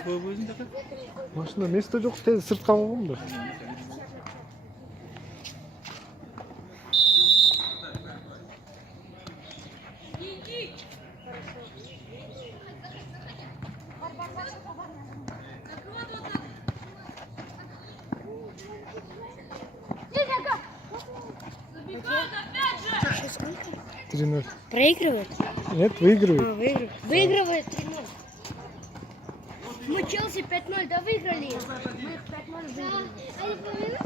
Koyup өзүң жака. Машина место жок, тез сыртка койгом да. Сейчас сколько? 3-0. Проигрывает? Нет, выигрывает. Выигрывает. Выигрывает 3-0. Мы Челси 5-0, да выиграли. Мы их 5-0 выиграли. А не помнишь,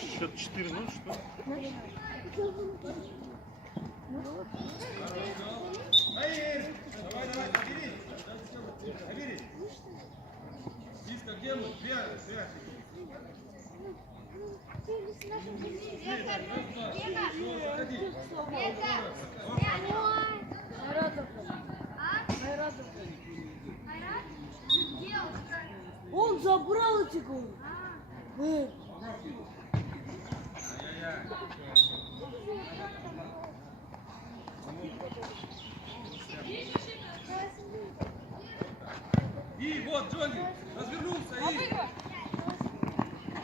Счет 4-0, что? Забери. Диска, где мы? Связь. Он забрал эти голы. И вот, Джонни, развернулся и...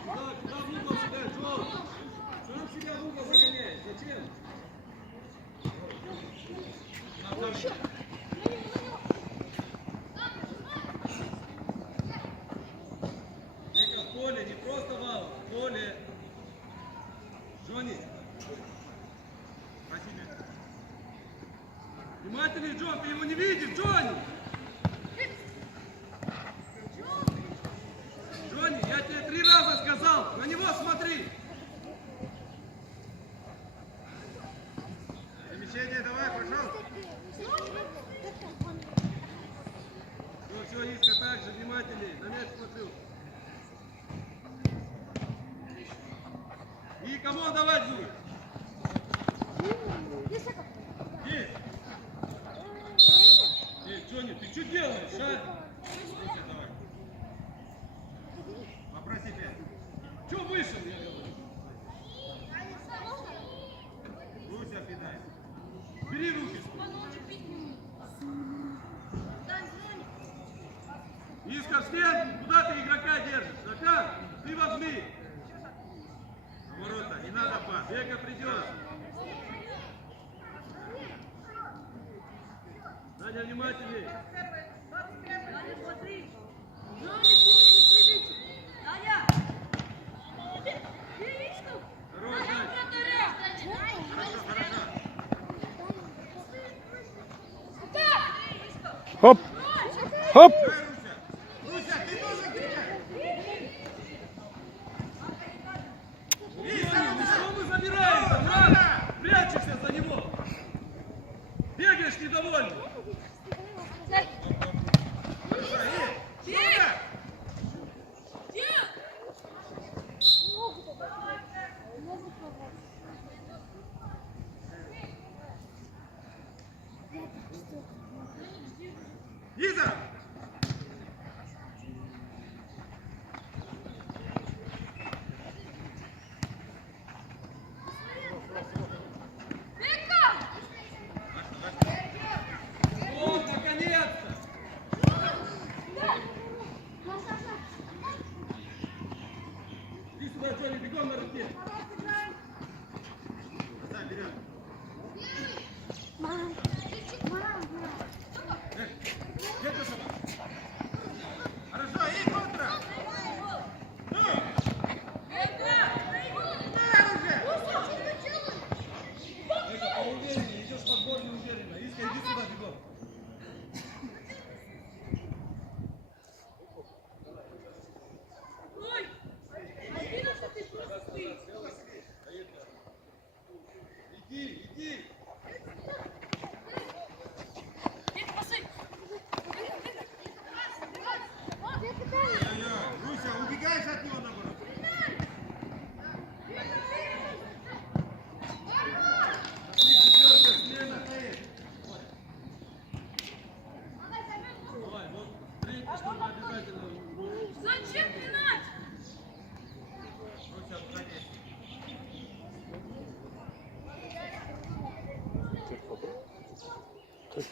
Куда в угол сюда, Джон? Сам себя в угол загоняет. Зачем? Ника, в поле, не просто вал, в поле. Джонни. Спасибо. Внимательней, Джон, ты его не видишь, Джонни! Джонни, я тебе 3 раза сказал, на него смотри! Замещение давай, пожалуйста. Все, Иска, так же, внимательней, на мяч смотрю. И кому давать будет? Есть! Джонни, ты что делаешь, а? Попроси 5. Че вышел, я говорю? Руся, кидай. Бери руки. Иска, вслед. Куда ты игрока держишь? Накан, ты возьми. На ворота, не надо пас. Века придет. Надя, внимательней. Надя, смотри. Хоп! Хоп! Руся, ты тоже кричать! Что мы забираемся? Брат, прячешься за него! Бегаешь недовольный! Лиза! Вот, наконец-то! Иди сюда, Джонни, бегом на руке! Да, берем. Где ты Копай,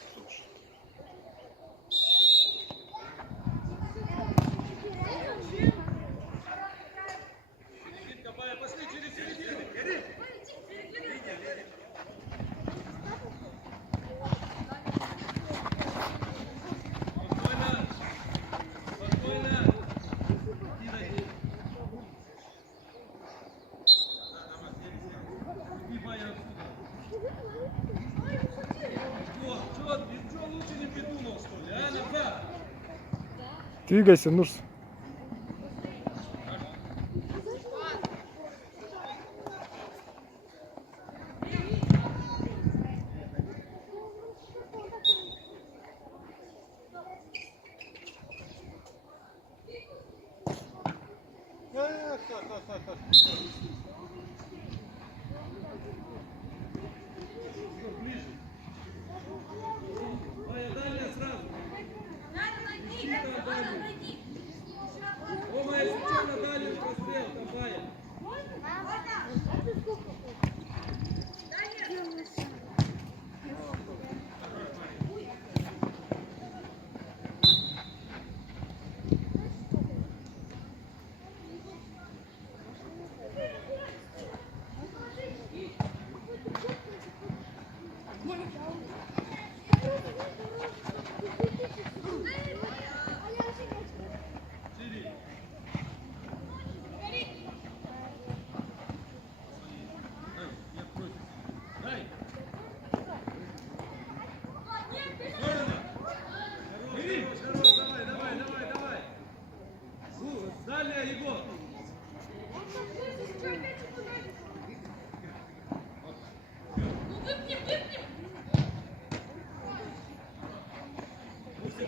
пошли через середину. Гори. Спокойно. Спокойно. Иди, Ваня, отсюда. Что лучше не придумал, что ли? А, направо. Двигайся, Нурс. Ваня, дальняя сразу. Ищи там дальнюю. Рома, если что, на дальнюю прострел, там Ваня. Шире. Я против. Дай. Сторону. Бери. Давай. Дальняя, Егор.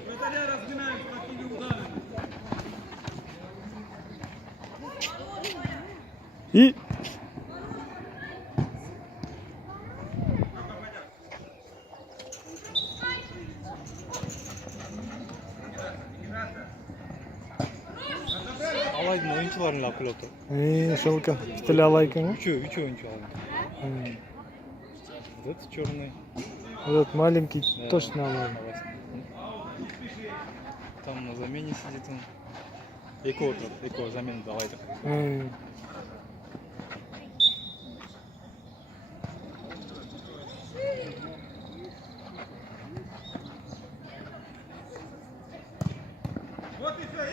Вратаря разминаем с такими ударами. И Алайдың ойыншыларын алып келіп отыр. сол екен. Стиль ала екен ғой. Үшеу ойыншы алайын. Этот черный. Этот маленький точно ала. Там на замене сидит он. Эко отыр. Эко замену алайды. Вот и все. И!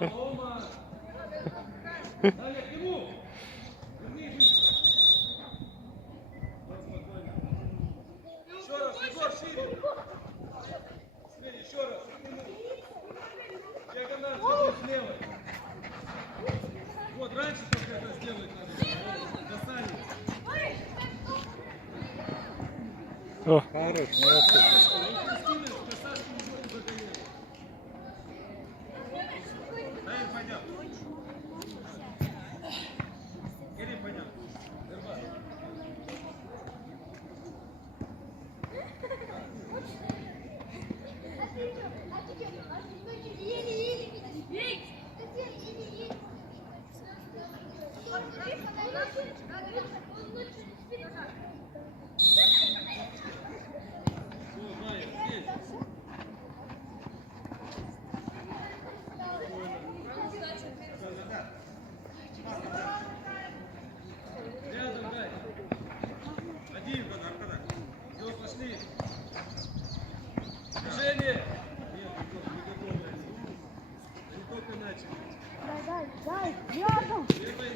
Рома! Далее к нему! Верни быстро! Вот спокойно. Еще раз, Егор, шире! Смотри, еще раз, к нему! Диагональ, чтобы слева! Вот, раньше только это сделать надо. До Сани. О, Хорош, молодцы. Наверное, пойдем. Кирилл, пойдем. Рядом дай. Один, Аркадак. Все, пошли. Движение. Нет, не готовы. Они только начали. Дай, рядом. Первый.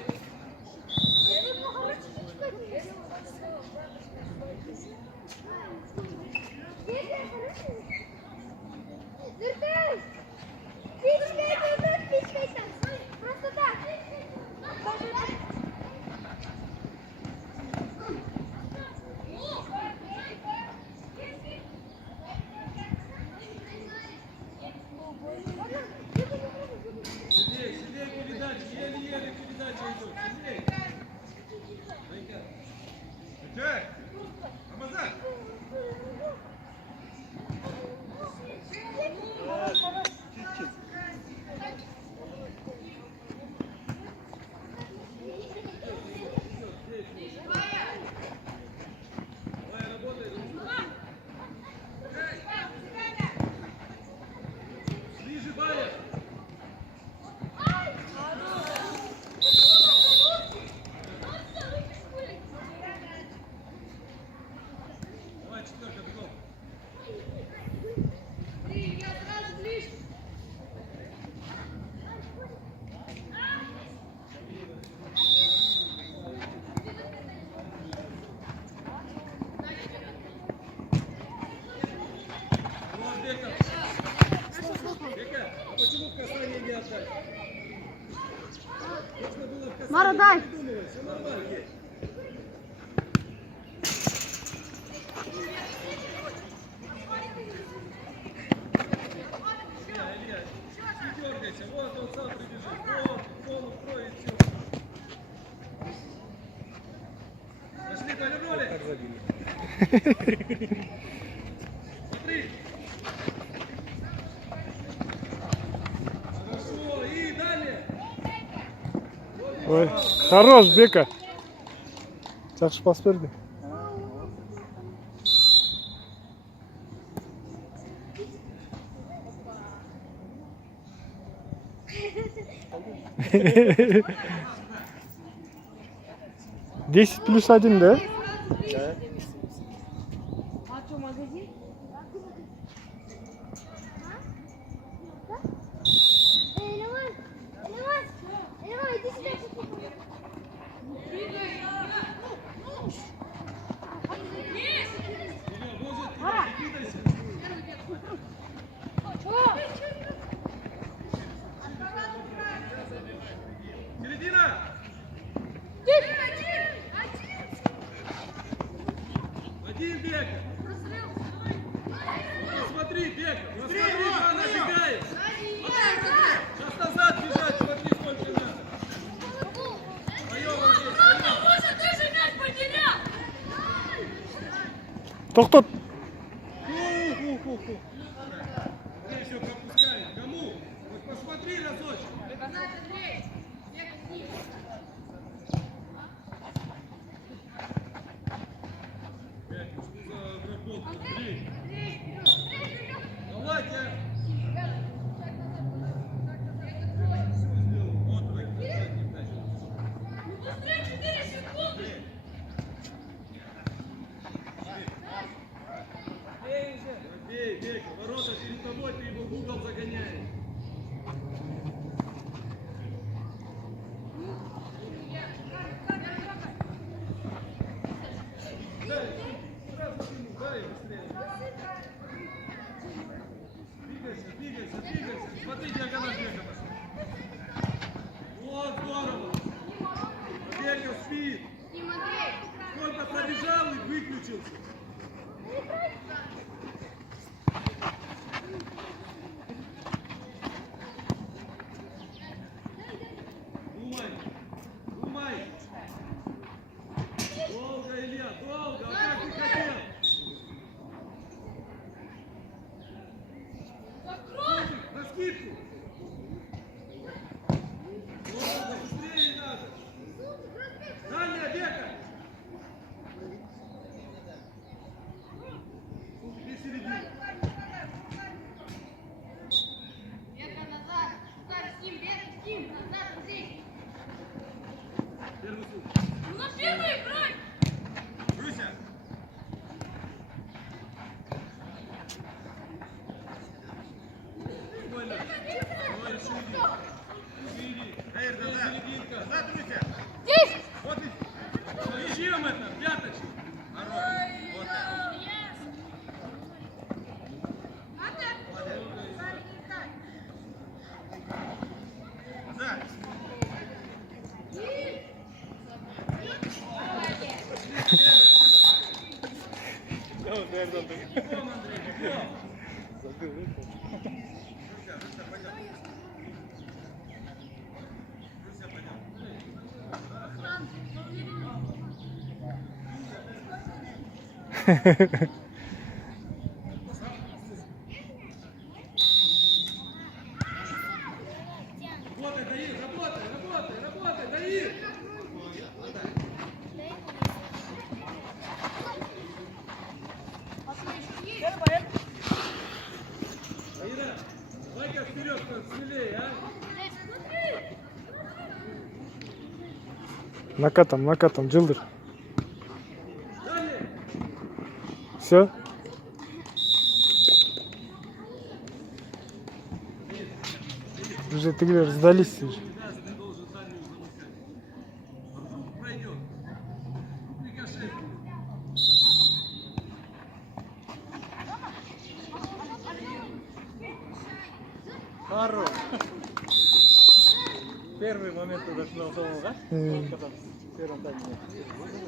Вертаюсь! Пичкай, пичкай там! Просто так! дергайся. Вот он сам прибежит. Вот, он устроит все. Пошли, повернули. Смотри. Хорошо, и далее. Ой, хорош, Бека. Жақсы пас берді. Десять плюс один, да? А что, магазин? Lemon, иди сюда. Середина. Один бег. Посмотри, бег. Посмотри, куда она бегает. Сейчас назад бежать, смотри, сколько надо. Тоқтат. Скорее всего, пропускает. Кому? Вот посмотри разочек. Бег, что за графон? Смотри. Давайте. Вот, бей, бей, ворота перед тобой, ты его в угол загоняешь. Дай, сразу ему, дай быстрее. Двигайся, двигайся, двигайся. Смотри, диагональ бега пошла. Вот, здорово. Бегал, спит. Сколько пробежал и выключился. Думай, думай. Долго, Илья, долго. А как ты хотел? На скидку. Долго, быстрее надо. Дальняя, бега. Иди в середину. Первый суд. Руся. Больно. Давай, шире. Шире. Серединка. Назад, Руся. Здесь! Вот и. Зачем это? Пяточка. Вот так. Назад. Бегом, Андрей, бегом. Руся, пойдем. Руся, пойдем. Работай, Даир, работай, работай, работай, Даир. Даира, давай-ка вперед, смелее, а? Накатом, жылдыр. Далее. Все. Уже тигры сдались уже. Ты должен дальнюю замыкать. Вдруг пройдет. Рикошет. Хорош. Первый момент дошло до того, да? В первом тайме.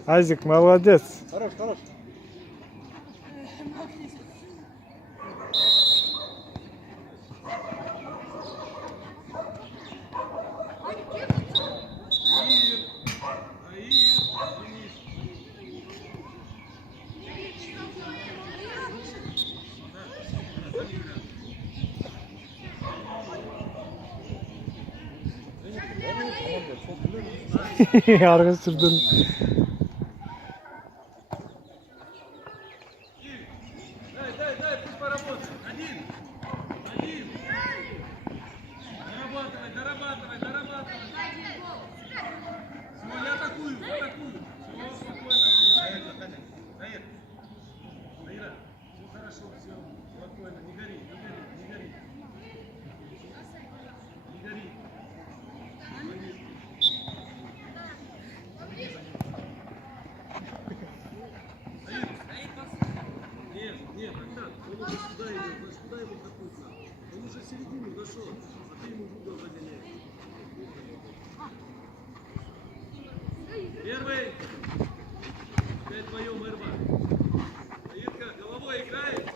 Азик, молодец. Хорош, хорош. Arka sürdün. Дай, пусть поработает. Один. Дорабатывай. Все, я атакую. Все, спокойно. Наир. Наира, все хорошо, все спокойно. Не гори. Нет, он уже сюда идет, значит, куда ему копнуть надо? Он уже в середину дошел, а ты ему в угол загоняешь. Первый. Опять твоем, Эрба. Ирка, головой играет.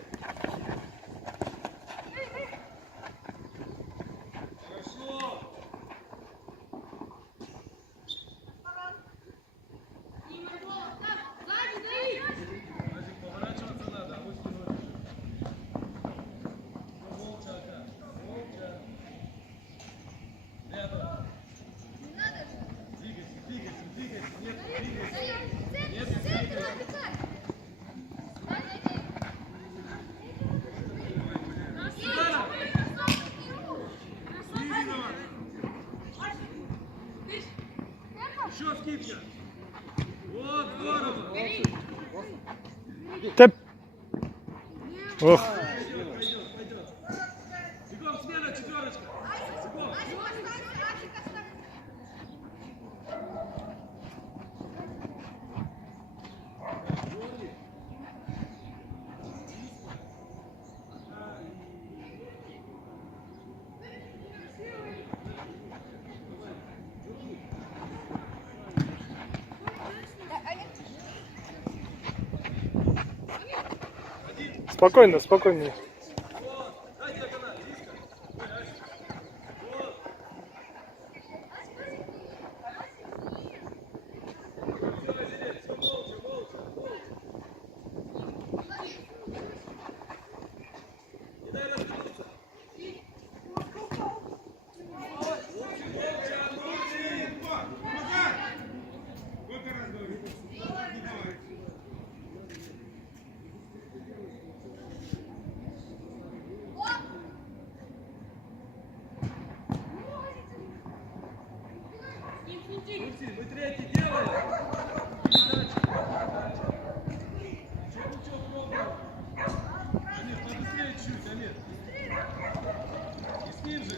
Хорошо. Назик, поворачиваться надо, а вы спиной. Молча, Ака. Молча. Рядом. Двигайся. Нет, двигайся. Сюда. Снизу. Еще скидка. Вот, здорово. Теп. Ох. Пойдет. Бегом, смена, четверочка. Бегом. Спокойно. Дай диагональ, близко. Ой, Ася. Вот. Все, разделять, все молча. Не дай развернуться. Мы третий делаем. Ничего, пробуем. Амир, побыстрее чуть, Амир. И с ним же.